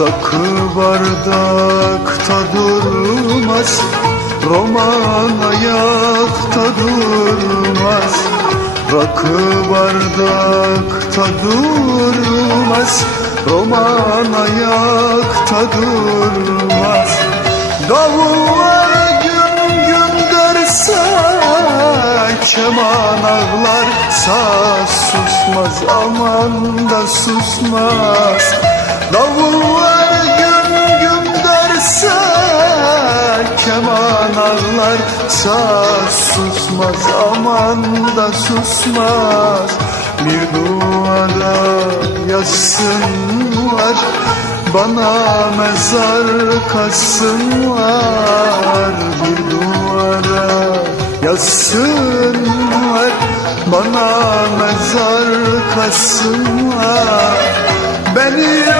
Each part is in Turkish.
Rakı bardakta durmaz Roman ayakta durmaz. Rakı bardakta durmaz Roman ayakta durmaz. Davullar gün gün derse Keman ağlar saz susmaz Aman da susmaz. Davullar Keman ağlar saz susmaz Aman da susmaz. Bir duvara yazsınlar Bana mezar kazsınlar Bir duvara yazsınlar Bana mezar kazsınlar Beni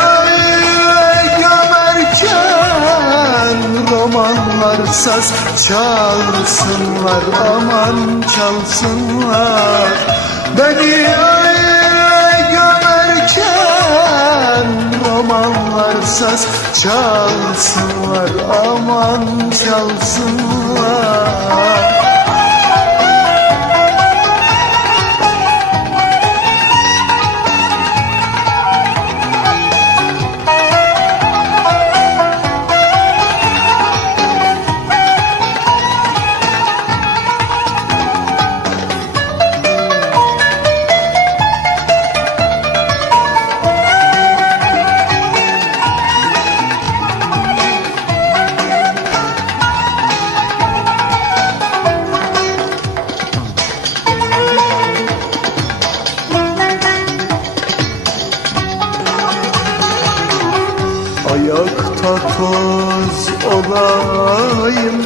Romanlar saz çalsınlar Aman çalsınlar. Beni öyle gömerken Romanlar saz çalsınlar Aman çalsınlar Ayakta toz olayım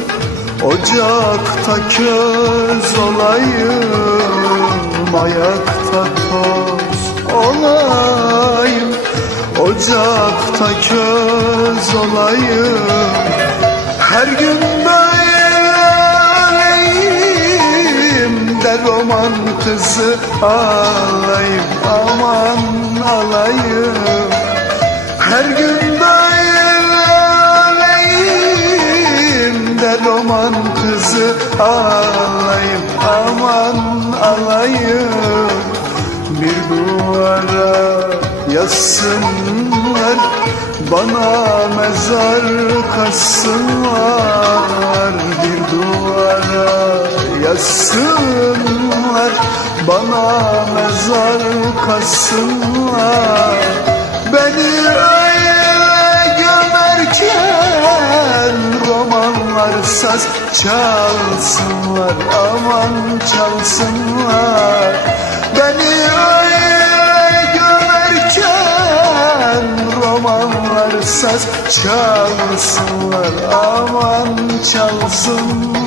Ocakta köz olayım. Ayakta toz olayım Ocakta köz olayım. Her gün böyleyim De roman kızı alayım Aman alayım. Her gün alayım aman alayım Bir duvara yazsınlar bana mezar kazsınlar Bir duvara yazsınlar bana mezar kazsınlar saz çalsınlar aman çalsınlar. Beni öyle gömerken romanlar saz çalsınlar aman çalsınlar